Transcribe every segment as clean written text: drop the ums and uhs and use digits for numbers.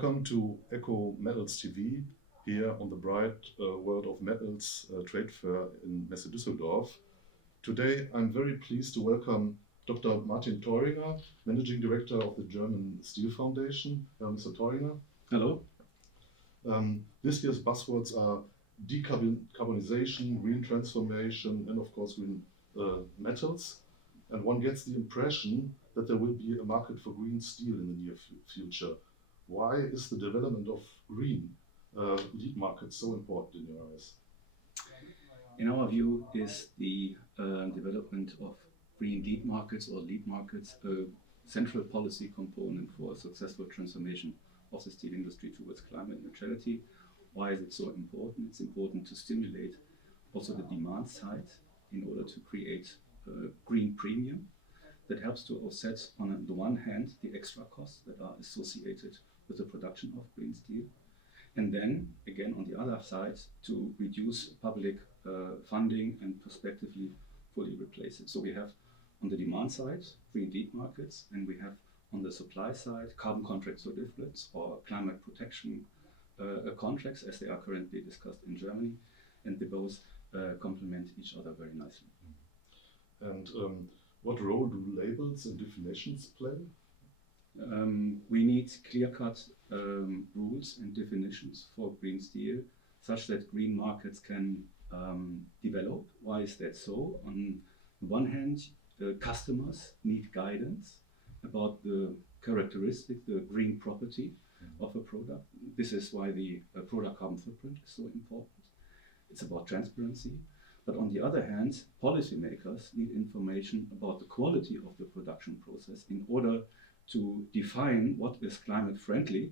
Welcome to ecoMetals TV here on the bright World of Metals trade fair in Messe Düsseldorf. Today I'm very pleased to welcome Dr. Martin Theuringer, Managing Director of the German Steel Foundation. Mr. Theuringer. Hello. This year's buzzwords are decarbonization, green transformation, and of course green metals. And one gets the impression that there will be a market for green steel in the near future. Why is the development of green lead markets so important in your eyes? In our view, is the development of green lead markets or lead markets a central policy component for a successful transformation of the steel industry towards climate neutrality. Why is it so important? It's important to stimulate also the demand side in order to create a green premium that helps to offset, on the one hand, the extra costs that are associated with the production of green steel, and then, again, on the other side, to reduce public funding and prospectively fully replace it. So we have on the demand side green lead markets, and we have on the supply side carbon contract certificates or climate protection contracts, as they are currently discussed in Germany, and they both complement each other very nicely. And what role do labels and definitions play? We need clear-cut rules and definitions for green steel, such that green markets can develop. Why is that so? On the one hand, customers need guidance about the characteristic, the green property of a product. This is why the product carbon footprint is so important. It's about transparency. But on the other hand, policymakers need information about the quality of the production process in order to define what is climate friendly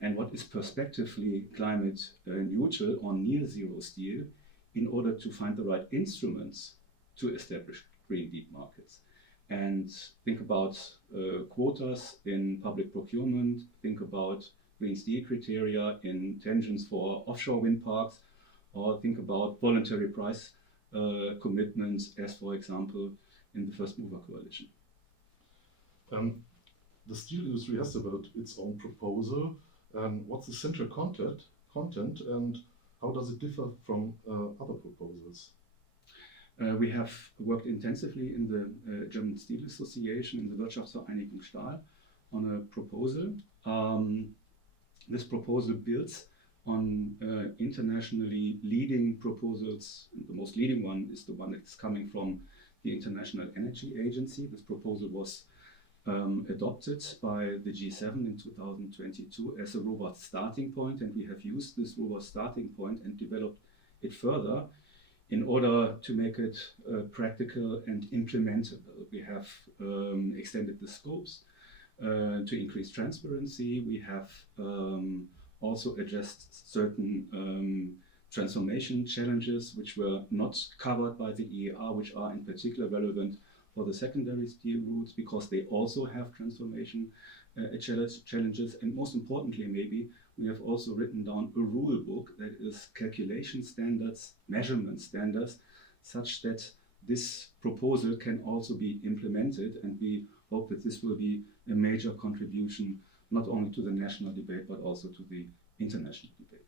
and what is prospectively climate neutral or near zero steel, in order to find the right instruments to establish green lead markets. And think about quotas in public procurement, think about green steel criteria in tenders for offshore wind parks, or think about voluntary price commitments, as for example in the First Mover Coalition. The steel industry has developed its own proposal. What's the central content and how does it differ from other proposals? We have worked intensively in the German Steel Association, in the Wirtschaftsvereinigung Stahl, on a proposal. This proposal builds on internationally leading proposals. The most leading one is the one that's coming from the International Energy Agency. This proposal was adopted by the G7 in 2022 as a robust starting point, and we have used this robust starting point and developed it further in order to make it practical and implementable. We have extended the scopes to increase transparency. We have also addressed certain transformation challenges which were not covered by the EAR, which are in particular relevant for the secondary steel routes, because they also have transformation challenges. And most importantly, maybe, we have also written down a rule book that is calculation standards, measurement standards, such that this proposal can also be implemented, and we hope that this will be a major contribution not only to the national debate but also to the international debate.